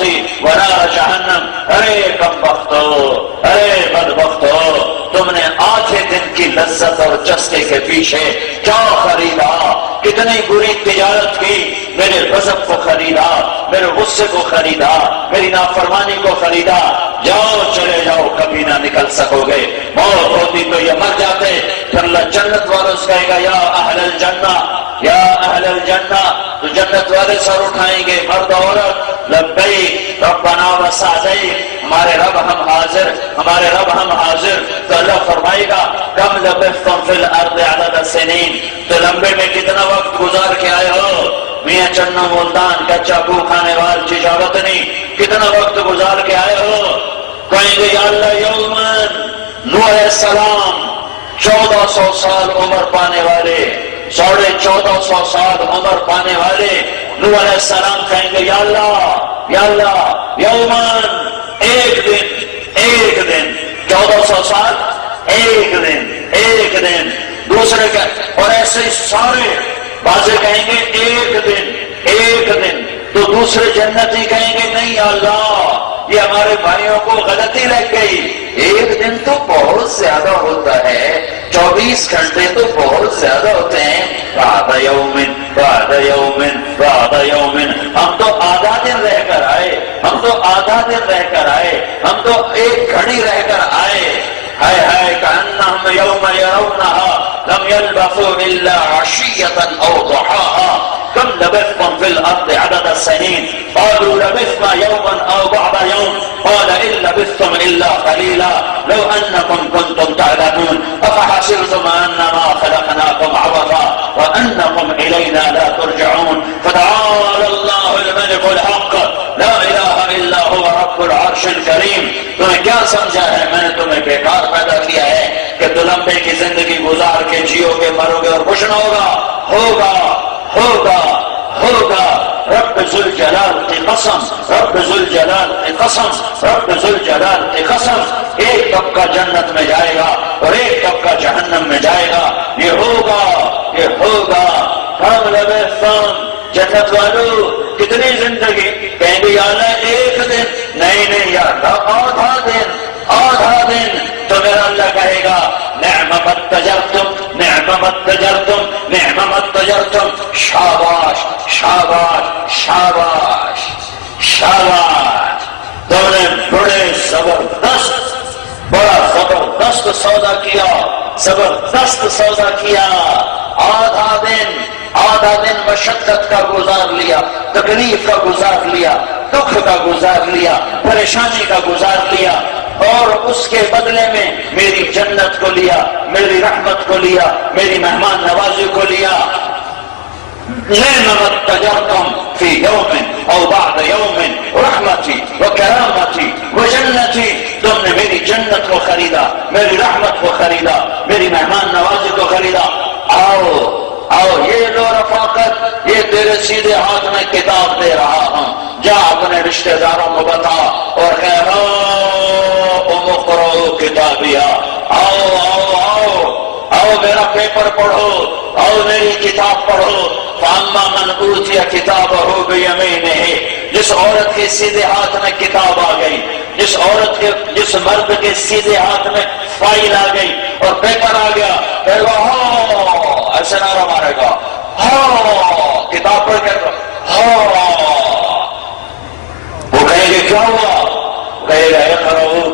الصراط ونار جہنم، ارے کم بختو، ارے بدبختو، تم نے آدھے دن کی لذت اور چسکے کے پیچھے کیا خریدا، کتنی بری تجارت کی، میرے غضب کو خریدا، میرے غصے کو خریدا، میری نافرمانی کو خریدا، جاؤ چلے جاؤ، کبھی نہ نکل سکو گے، موت ہوتی تو یہ مر جاتے۔ پھر اللہ جنت والوں سے کہے گا یا اہل الجنہ، یا اہل الجنہ، تو جنت والے سر اٹھائیں گے، مرد عورت، لبیک ربنا وسعدیک، ہمارے رب ہم حاضر، ہمارے رب ہم حاضر۔ تو اللہ فرمائے گا کم لبثتم فی الارض عدد السنین، تو لمبے میں کتنا وقت گزار کے آئے ہو، میاں چنا ملتان کا چاقو کھانے وال تجارت نہیں، کتنا وقت گزار کے آئے ہو؟ کہیں گے یا اللہ یومن، نوح علیہ السلام 1400 سال عمر پانے والے، 1450 سال عمر پانے والے نوح علیہ السلام کہیں گے یا اللہ یومن، ایک دن 1400 سال، ایک دن، دوسرے کا، اور ایسے سارے بازے کہیں گے ایک دن، تو دوسرے جنتی کہیں گے نہیں یا اللہ، یہ ہمارے بھائیوں کو غلطی لگ گئی، ایک دن تو بہت زیادہ ہوتا ہے، 24 گھنٹے تو بہت زیادہ ہوتے ہیں، بعد یومن، ہم تو آدھا دن رہ کر آئے، ہم تو ایک گھڑی رہ کر آئے، ہائے ہائے کأنہم یوم یرونہا لم یلبثوا الا عشیۃ او ضحاہا کم لبثتم فی الارض عدد السنین قالوا لبثنا یوما او بعض یوم قال ان لبثتم الا قلیلا لو انکم کنتم تعلمون افحسبتم انما خلقناکم عبثا وانکم الینا لا ترجعون فتعالى اللہ الملک الحق لا الہ الا هو رب العرش الکریم۔ تمہیں کیا سمجھا ہے میں نے تمہیں بیکار پیدا کیا ہے کہ تو لمبے کی زندگی گزار کے جیو گے، مرو گے اور کچھ نہ ہوگا؟ رب ذوالجلال کی قسم، رب ذوالجلال کی قسم، ایک طبقہ جنت میں جائے گا اور ایک طبقہ جہنم میں جائے گا، یہ ہوگا۔ کم لبثتم، جنت والو کتنی زندگی؟ کہیں گے یا اللہ ایک دن، نہیں یا اللہ آدھا دن، تو میرا اللہ کہے گا نعم ما اتجرتم، شاباش، تم نے بڑا زبردست سودا کیا، آدھا دن مشقت کا گزار لیا، تکلیف کا گزار لیا، دکھ کا گزار لیا، پریشانی کا گزار لیا، اور اس کے بدلے میں میری جنت کو لیا، میری رحمت کو لیا، میری مہمان نوازی کو لیا۔ لَمَا اتَّجَرْتُمْ فِي يَوْمٍ أَوْ بَعْدَ يَوْمٍ رَحْمَتِي وَكَرَامَتِي وَجَنَّتِي، تم نے میری جنت کو خریدا، میری رحمت کو خریدا، میری مہمان نوازی کو خریدا۔ آؤ یہ لو رفاقت، یہ تیرے سیدھے ہاتھ میں کتاب دے رہا ہوں، جا اپنے رشتہ داروں کو بتا اور کہہ اقرؤوا کتابیا، آؤ میرا پیپر پڑھو، آؤ میری کتاب پڑھو۔ فاما من اوتی کتابہ بیمینہ، جس عورت کے سیدھے ہاتھ میں کتاب آ گئی، جس مرد کے سیدھے ہاتھ میں فائل آ گئی اور پیپر آ گیا، کہے گا ہاں، ایسے نعرہ مارے گا، ہاں، کتاب پڑھ کے ہاں، وہ کہیں گے کیا ہوا؟ کہے گا اقرؤوا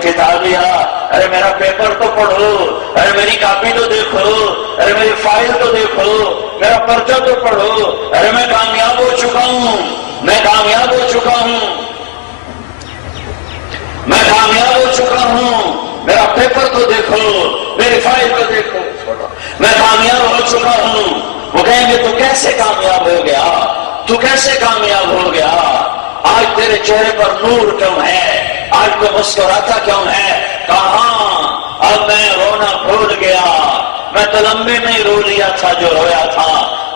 کتابیا، ارے میرا پیپر تو پڑھو، ارے میری کاپی تو دیکھو، ارے میری فائل تو دیکھو، میرا پرچہ تو پڑھو، ارے میں کامیاب ہو چکا ہوں، میرا پیپر تو دیکھو، میری فائل تو دیکھو، میں کامیاب ہو چکا ہوں۔ وہ کہیں گے تو کیسے کامیاب ہو گیا؟ آج تیرے چہرے پر نور کیوں ہے؟ آج تو مسکراتا کیوں ہے؟ کہاں؟ اب میں رونا بھول گیا، میں تو لمبے میں رو لیا تھا جو رویا تھا،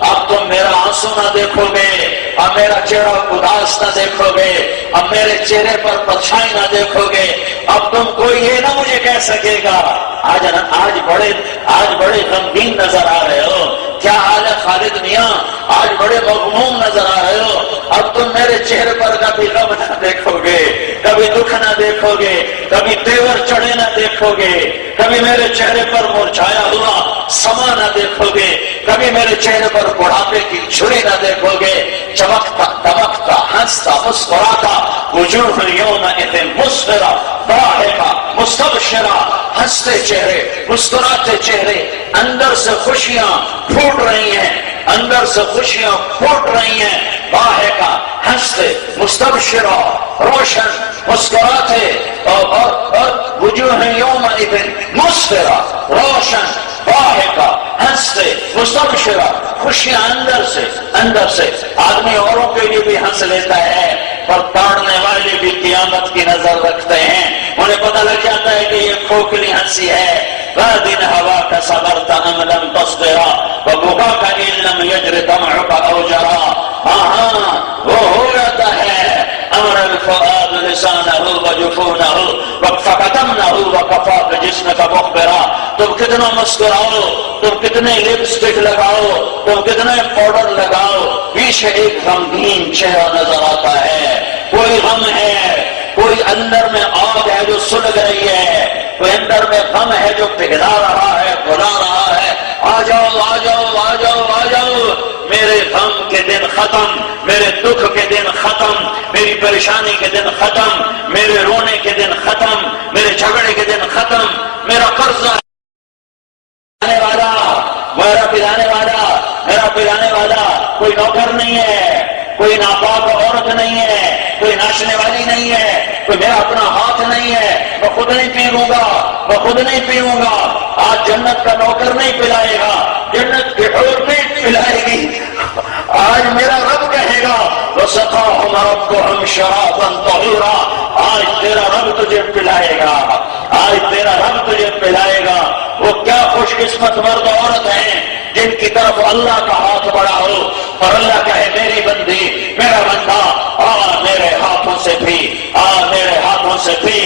اب تم میرا آنسو نہ دیکھو گے، اب میرا چہرہ اداس نہ دیکھو گے، اب میرے چہرے پر پرچھائی نہ دیکھو گے، اب تم کوئی یہ نہ مجھے کہہ سکے گا آج بڑے غمگین نظر آ رہے ہو، کیا حال ہے خالد میاں؟ آج بڑے مغموم نظر آ رہے ہو. اب تم میرے چہرے پر کبھی غم نہ دیکھو گے، کبھی دکھ نہ دیکھو گے، کبھی تیور چڑھے نہ دیکھو گے، کبھی میرے چہرے پر مرجھایا ہوا سما نہ دیکھو گے، کبھی میرے چہرے پر بڑھاپے کی چھری نہ دیکھو گے. چمکتا دمکتا ہنستا مسکراتا وجوہ یومئذ مسفرہ ضاحکہ مستبشرہ، ہنستے چہرے مسکراتے چہرے، اندر سے خوشیاں پھوٹ رہی ہیں، اندر سے خوشیاں پھوٹ رہی ہیں. ضاحکہ ہنستے، مستبشرہ روشن مسکراتے، اور وجوہ یومئذ مسفرہ روشن ضاحکہ ہنستے مستبشرہ، خوشیاں اندر سے. آدمی اوروں کے لیے بھی ہنس لیتا ہے پر تاڑنے والے بھی قیامت کی نظر رکھتے ہیں، انہیں پتہ لگ جاتا ہے کہ یہ کھوکھلی ہنسی ہے. وَادِنْ هَوَاكَ صَبَرْتَ أَمْ لَمْ تَصْبِرَ وَبُكَاكَ إِنْ لَمْ يَجْرِ دَمْعُكَ أَوْجَرًا. ہاں وہ ہو جاتا ہے. أَمْرَ الْفُؤَادُ لِسَانَهُ وَجُفُونَهُ وَفَقَدَمْنَهُ وَكَفَاكَ جِسْمَكَ مُخْبِرًا. تم کتنا مسکراؤ، تم کتنے لپسٹک لگاؤ، تم کتنے پاؤڈر لگاؤ، پیچھے ایک غمگین چہرہ نظر آتا ہے. کوئی غم ہے، کوئی اندر میں آگ ہے جو سلگ رہی ہے، کوئی اندر میں غم ہے جو پگھلا رہا ہے، بلا رہا ہے. آ جاؤ آ جاؤ آ جاؤ آ جاؤ، میرے غم کے دن ختم، میرے دکھ کے دن ختم، میری پریشانی کے دن ختم، میرے رونے کے دن ختم، میرے جھگڑے کے دن ختم. میرا قرضہ میرا پلانے والا کوئی نوکر نہیں ہے، کوئی ناپاک عورت نہیں ہے، کوئی ناچنے والی نہیں ہے، کوئی میرا اپنا ہاتھ نہیں ہے. میں خود نہیں پیوں گا، میں خود نہیں پیوں گا. آج جنت کا نوکر نہیں پلائے گا، جنت کی حور نہیں پلائے گی. آج میرا رب کہے گا وَسَقَاهُمْ رَبُّهُمْ شَرَابًا طَهُورًا. آج تیرا رب تجھے پلائے گا، آج تیرا رب تجھے پلائے گا. وہ کیا خوش قسمت مرد عورت ہیں جن کی طرف اللہ کا ہاتھ بڑا ہو اور اللہ کہے میری بندی، میرا بندہ، آ میرے ہاتھوں سے پی، آ میرے ہاتھوں سے پی.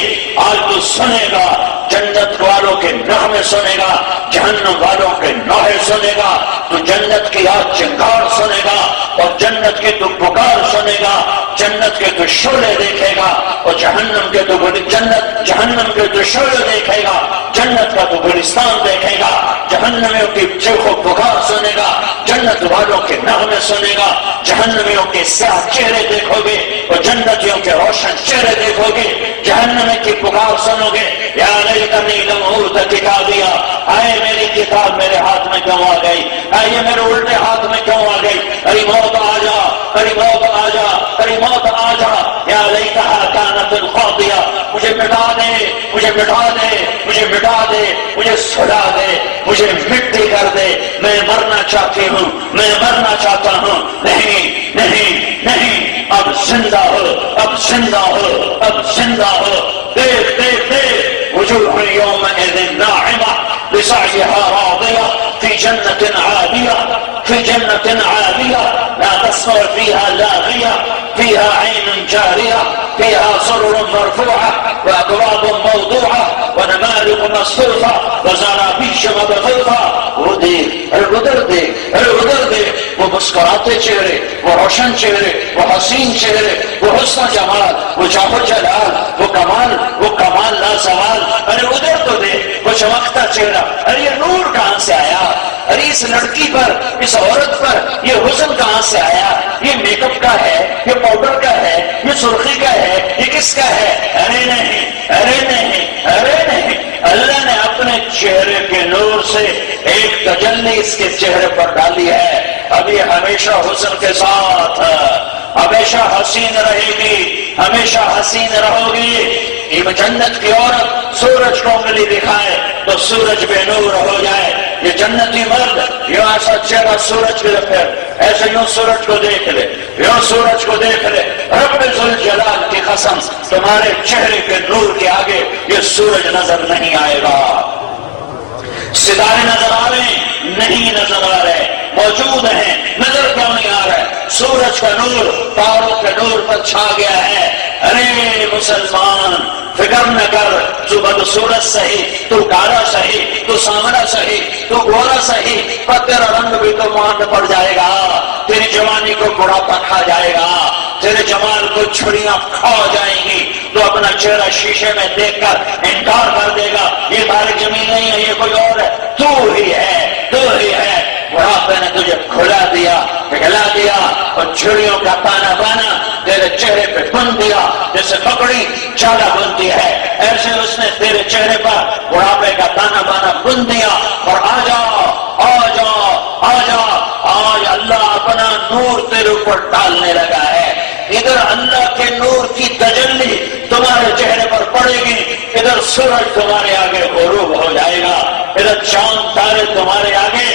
آج تو سنے گا، جنت والوں کے نغمے سنے گا، جہنم والوں کے نوحے سنے گا. تو جنت کی آج چنگار سنے گا اور جنت کی تو پکار سنے گا، جنت کے تو شعلے دیکھے گا اور جہنم کے تو شعلے دیکھے گا، جنت کا تو گلستان دیکھے گا، جہنمیوں کی چیخ و پکار سنے گا، جنت والوں کے نغمے سنے گا، جہنمیوں کے سیاہ چہرے دیکھو گے اور جنتیوں کے روشن چہرے دیکھو گے. جہنمی کی پکار سنو گے، یا لیتنی لم اوت کتابیا، آئے میری کتاب میرے ہاتھ میں کیوں آ گئی، آئے میرے الٹے ہاتھ میں کیوں آ گئی. ارے موت آ جا، ارے موت آ جا، ارے موت آ جا. یا لیتہا کانت القاضیہ، مجھے مٹا دے، مجھے مٹا دے، مجھے مٹا دے، مجھے سلا دے، مجھے مٹی کر دے. میں مرنا چاہتی ہوں، میں مرنا چاہتا ہوں. نہیں نہیں نہیں، اب زندہ ہو، اب زندہ ہو، اب زندہ ہو. دیکھ دیکھ دیکھ، وجوہ یومئذ ناعمہ لسعیہا راضیہ فی جنت عالیہ، فی جنت عالیہ لا تسمع فیہا لاغیہ فیہا عین جاریہ فیہا سرر مرفوعہ واکواب موضوعہ ونمارق مصفوفہ وزرابیش مبثوثہ. وہ دیکھ، ارے ادھر دیکھ، ارے ادھر دیکھ، وہ مسکراتے چہرے، وہ روشن چہرے، وہ حسین چہرے، وہ حسن جمال، وہ جاہ و جلال، وہ کمال لازوال. ارے ادھر تو دیکھ، وہ چمکتا چہرہ. ارے یہ نور کہاں سے آیا؟ ارے اس لڑکی پر، اس عورت پر یہ حسن کہاں سے آیا؟ یہ میک اپ کا ہے، یہ پاؤڈر کا ہے، یہ سرخی کا ہے، یہ کس کا ہے؟ ارے نہیں، ارے نہیں، ارے نہیں. اللہ نے اپنے چہرے کے نور سے ایک تجلی اس کے چہرے پر ڈالی ہے. اب یہ ہمیشہ حسن کے ساتھ، ہمیشہ حسین رہے گی، ہمیشہ حسین رہو گی. یہ جنت کی عورت سورج کو انگلی دکھائے تو سورج بے نور ہو جائے. یہ جنتی مرد یوں ایسا چہرہ سورج کی طرف، ایسے یوں سورج کو دیکھ لے، یوں سورج کو دیکھ لے. رب ذوالجلال کی قسم، تمہارے چہرے کے نور کے آگے یہ سورج نظر نہیں آئے گا. ستارے نظر آ رہے ہیں؟ نہیں نظر آ رہے. موجود ہیں، نظر کیوں نہیں آ رہے؟ سورج کا نور تاروں کے نور پر چھا گیا ہے. ارے مسلمان فکر نہ کر، تو بدصورت سہی، تو کالا سہی، تو سامنا سہی، تو گورا سہی، پر تیرا رنگ بھی تو مانڈ پڑ جائے گا، تیری جوانی کو بڑھاپا کھا جائے گا، تیرے جمال کو چھڑیاں کھا جائیں گی، تو اپنا چہرہ شیشے میں دیکھ کر انکار کر دے گا، یہ طارق جمیل نہیں ہے، یہ کوئی اور ہے، تو ہی ہے، تو ہی ہے۔ بڑھاپے نے تجھے کھلا دیا، پگھلا دیا، اور چھڑیوں کا تانا بانا تیرے چہرے پہ بن دیا، جیسے بکری چالا بنتی ہے، ایسے اس نے تیرے چہرے پر بڑھاپے کا تانا بانا بن دیا۔ اور آ جا، آ جا، آ جا، آج اللہ اپنا نور تیرے اوپر ڈالنے لگا ہے، ادھر اللہ کے نور کی تجلی تمہارے چہرے پر پڑے گی، ادھر سورج تمہارے آگے غروب ہو جائے گا، ادھر چاند تارے تمہارے آگے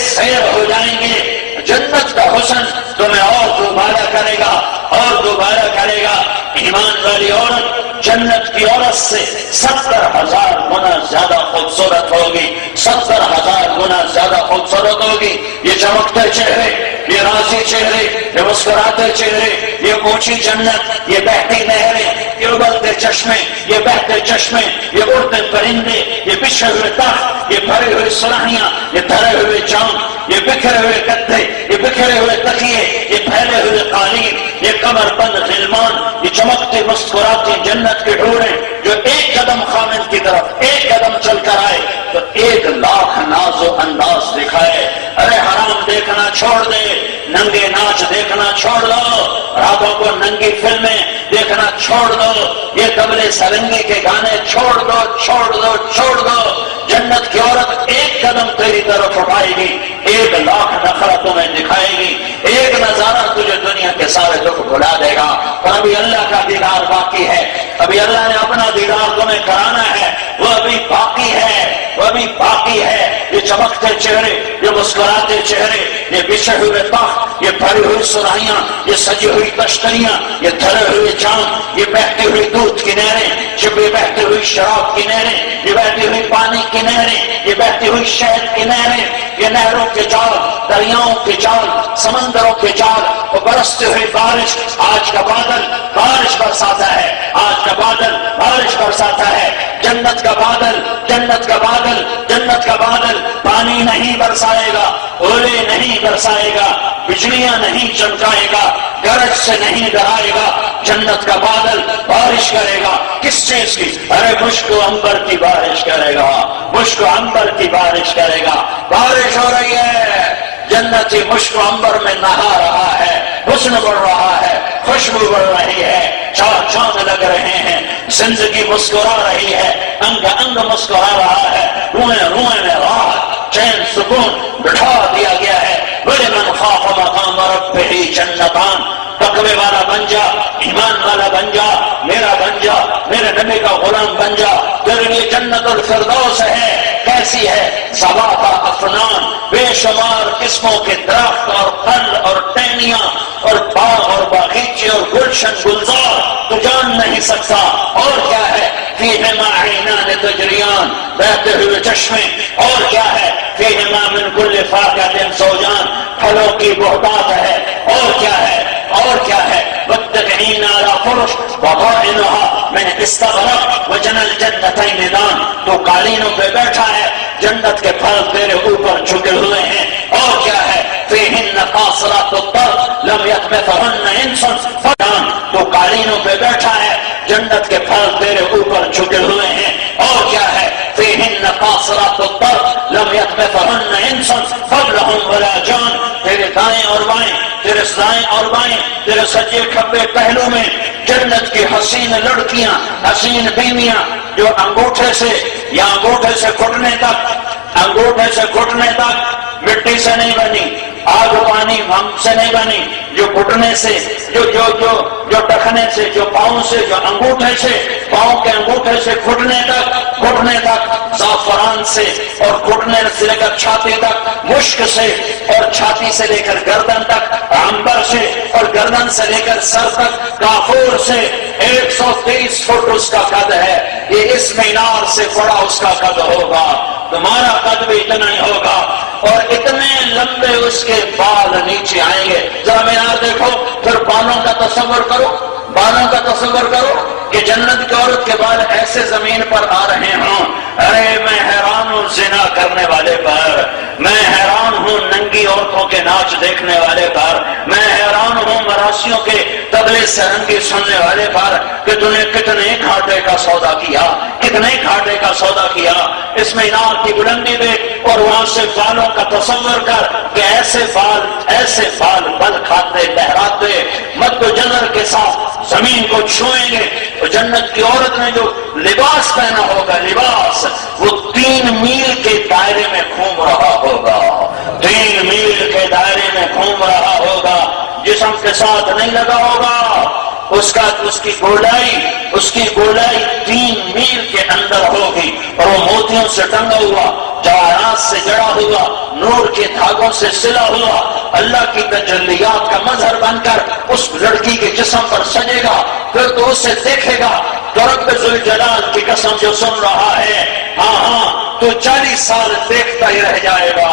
سیر ہو جائیں گے، جنت کا حسن تمہیں اور دوبارہ کرے گا، اور دوبارہ کرے گا۔ ایمان والی عورت جنت کی عورت سے 70,000 گنا زیادہ خوبصورت ہوگی، 70,000 گنا زیادہ خوبصورت ہوگی۔ یہ چمکتے چہرے، یہ راضی چہرے، یہ مسکراتے چہرے، یہ اونچی جنت، یہ بہتی نہریں، یہ ابلتے چشمے، یہ بہتے چشمے، یہ اڑتے پرندے، یہ بچھے ہوئے تخت، یہ بھرے ہوئے سراہیاں، یہ دھرے ہوئے جام، یہ بکھرے ہوئے گدے، یہ بکھرے ہوئے تکیے، یہ پھیلے ہوئے قالین، یہ کمر بند غلمان، یہ چمکتی مسکراتی جنت کے حوریں، جو ایک قدم خامد کی طرف ایک قدم چل کر آئے تو 1,00,000 ناز و انداز دکھائے۔ ارے حرام دیکھنا چھوڑ دے، ننگے ناچ دیکھنا چھوڑ دو، راتوں کو ننگی فلمیں دیکھنا چھوڑ دو، یہ طبلے سرنگی کے گانے چھوڑ دو، چھوڑ دو، چھوڑ دو۔ جنت کی عورت ایک قدم تیری طرف اٹھائے گی، 1,00,000 نخرہ تمہیں دکھائے گی، ایک نظارہ تجھے دنیا کے سارے دکھ بھلا دے گا۔ اور ابھی اللہ کا دیدار باقی ہے، ابھی اللہ نے اپنا دیدار تمہیں کرانا ہے، وہ ابھی باقی ہے، وہ ابھی باقی ہے۔ یہ چمکتے چہرے، یہ مسکراتے چہرے، یہ بچھے ہوئے تخت، یہ بھری ہوئی سرائیاں، یہ سجی ہوئی تشتریاں، یہ دھرے ہوئے چاند، یہ بہتی ہوئی دودھ کی نہریں، یہ بہتی ہوئی شراب کی نہریں، یہ بہتی ہوئی پانی کی نہریں، یہ بہتی ہوئی شہد کی نہریں، یہ نہروں کے جال، دریاؤں کے جال، سمندروں کے جال، وہ برستے ہوئے بارش، آج کا بادل بارش برساتا ہے، آج کا بادل بارش برساتا ہے۔ جنت کا بادل، جنت کا بادل، جنت کا بادل پانی نہیں برسائے گا، اولے نہیں برسائے گا، بجلیاں نہیں چمکائے گا، گرج سے نہیں ڈرائے گا، جنت کا بادل بارش کرے گا۔ کس چیز کی؟ ارے مشک و عنبر کی بارش کرے گا، مشک و عنبر کی بارش کرے گا۔ بارش ہو رہی ہے، جنتی مشک و عنبر میں نہا رہا ہے، حسن بڑھ رہا ہے، خوشبو بڑھ رہی ہے، چار چاند لگ رہے ہیں، زندگی مسکرا رہی ہے، انگ انگ مسکرا رہا ہے، روئیں روئیں میں راحت، چین، سکون بٹھا دیا گیا ہے۔ وَلِمَنْ خَافَ مَقَامَ رَبِّهِ جَنَّتَانِ، تقوی والا بن جا، ایمان والا بن جا، میرا بن جا، میرے نبی کا غلام بن جا، تیرے لیے جنت الفردوس ہے۔ کیسی ہے؟ سباتا افنان، بے شمار قسموں کے درخت اور پھل اور ٹہنیاں اور باغ اور باغیچے اور گلشن گلزار تو جان نہیں سکتا۔ اور کیا ہے؟ فیہما عینان تجریان، بہتے ہوئے چشمے۔ اور کیا ہے؟ فیہما من کل فاکہۃ زوجان، پھلوں کی بہتات ہے۔ اور کیا ہے؟ اور کیا ہے؟ متکئین علی فرش وباطنها من استبرق وجنى الجنتین دان، تو قالینوں پہ بیٹھا ہے، جنت کے پھل تیرے اوپر جھکے ہوئے ہیں۔ اور کیا ہے؟ فیہن قاصرات الطرف لم یطمثہن انس فلان، تو قالینوں پہ بیٹھا ہے، جنت کے پھل تیرے اوپر جھکے ہوئے ہیں۔ اور کیا ہے؟ فیہن قاصرات الطرف لم یطمثہن انس قبلہم ولا جان، تیرے دائیں اور بائیں، تیرے دائیں اور بائیں، تیرے سجے کھبے پہلو میں جنت کی حسین لڑکیاں، حسین بیویاں، جو انگوٹھے سے یا انگوٹھے سے گھٹنے تک، انگوٹھے سے گھٹنے تک مٹی سے نہیں بنی، آگ پانی ہم سے نہیں بنی، جو گھٹنے سے، جو ٹخنے سے، جو پاؤں سے، جو انگوٹھے سے، پاؤں کے انگوٹھے سے گھٹنے تک زعفران سے، اور گھٹنے سے لے کر چھاتی تک مشک سے، اور چھاتی سے لے کر گردن تک عنبر سے، اور گردن سے لے کر سر تک کافور سے 123 فٹ اس کا قد ہے۔ یہ اس مینار سے بڑا اس کا قد ہوگا، تمہارا قد بھی اتنا ہی ہوگا، اور اتنے لمبے اس کے بال نیچے آئیں گے۔ ذرا مینار دیکھو، پھر بالوں کا تصور کرو، بالوں کا تصور کرو کہ جنت کی عورت کے بال ایسے زمین پر آ رہے ہوں۔ ارے میں حیران ہوں زنا کرنے والے پر، میں حیران ہوں ننگی عورتوں کے ناچ دیکھنے والے پر، میں حیران ہوں مراسیوں کے طبلے سرنگی سننے والے پر کہ تم نے کتنے گھاٹے کا سودا کیا، کتنے گھاٹے کا سودا کیا۔ اس مینار کی بلندی دیکھ اور وہاں سے بالوں کا تصور کر کہ ایسے بال بل کھاتے لہراتے مد و جزر کے ساتھ زمین کو چھوئیں گے۔ تو جنت کی عورت نے جو لباس پہنا ہوگا، لباس وہ 3 میل کے دائرے میں گھوم رہا ہوگا، 3 میل کے دائرے میں گھوم رہا ہوگا، جسم کے ساتھ نہیں لگا ہوگا۔ اس کی گولائی 3 میل کے اندر ہوگی اور وہ موتیوں سے ٹنگا ہوا، جواہرات سے جڑا ہوا، نور کے دھاگوں سے سلا ہوا، اللہ کی تجلیات کا مظہر بن کر اس لڑکی کے جسم پر سجے گا۔ پھر تو اسے دیکھے گا تو رب ذوالجلال کی قسم جو سن رہا ہے، ہاں تو 40 سال دیکھتا ہی رہ جائے گا۔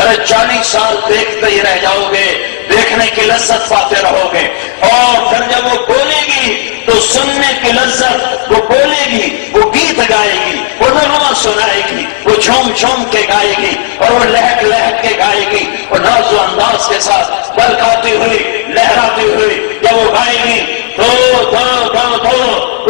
ارے 40 سال دیکھتے ہی رہ جاؤ گے، دیکھنے کی لذت پاتے رہو گے۔ اور پھر جب وہ بولے گی تو سننے کی لذت، وہ بولے گی، وہ گیت گائے گی، وہ نغمہ سنائے گی، وہ جھوم جھوم کے گائے گی اور وہ لہک لہک کے گائے گی، وہ ناز و انداز کے ساتھ بلکاتی ہوئی لہراتی ہوئی جب وہ گائے گی تو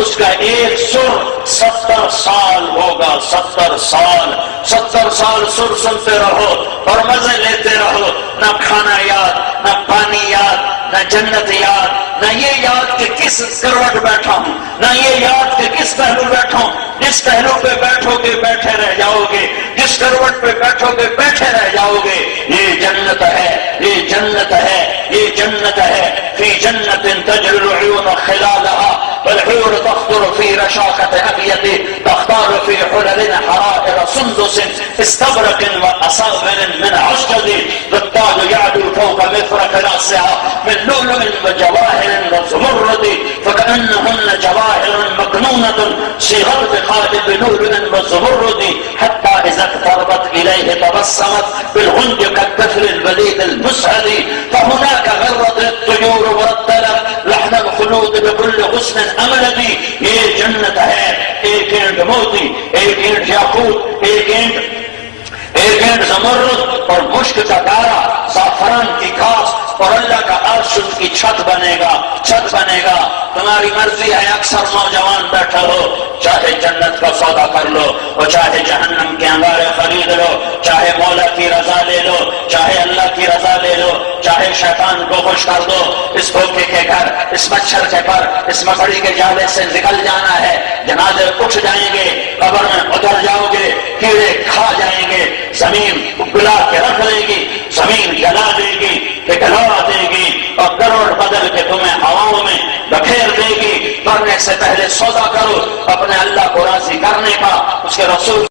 اس کا ایک سر 70 سال ہوگا، 70 سال سر سنتے رہو اور مزے لیتے رہو، نہ کھانا یاد، نہ پانی یاد، نہ جنت یاد، نہ یہ یاد کہ کس کروٹ بیٹھا ہوں، نہ یہ یاد کہ کس پہلو بیٹھا ہوں۔ جس پہلو پہ بیٹھو گے بیٹھے رہ جاؤ گے، جس کروٹ پہ بیٹھو گے بیٹھے رہ جاؤ گے۔ یہ جنت ہے، یہ جنت ہے، یہ جنت ہے۔ فی جنت تجری العیون خلالها والحور تخضر في رشاقة أبيض تختار في حلل حرائر سندس استبرق وأصابر من عسجد والتاج يعدو فوق مفرق رأسها من لؤلؤ وجواهر وزمرد فكأنهن جواهر مكنونة صيغت بقالب لؤلؤ وزمرد حتى إذا اقتربت إليه تبسمت بالغنج كالطفل البليد المسعد فهناك غرت الطيور ورتلت لحن الخلود بكل غصن املدی۔ یہ جنت ہے، ایک اینٹ موتی، ایک اینٹ یاقوت، ایک اینٹ زمرد اور مشک کا دارا، زعفران کی گھاس اور اللہ کا عرش ان کی چھت بنے گا، چھت بنے گا۔ تمہاری مرضی ہے، اکثر نوجوان بیٹھا ہو، چاہے جنت کا سودا کر لو اور چاہے جہنم کے انگارے خرید لو، چاہے مولا کی رضا لے لو، چاہے اللہ کی رضا لے لو، چاہے شیطان کو خوش کر دو۔ اس بھوکے کے گھر، اس مچھر کے پر، اس مکڑی کے جالے سے نکل جانا ہے۔ جنازے اٹھ جائیں گے، قبر میں اتر جاؤ گے، کیڑے کھا جائیں گے، زمین گلا کے رکھ لے گی، زمین جلا دے گی، پگھلا دے گی اور کروڑ بدل کے تمہیں ہواؤں میں بکھیر دے گی۔ مرنے سے پہلے سودا کرو اپنے اللہ کو راضی کرنے کا، اس کے رسول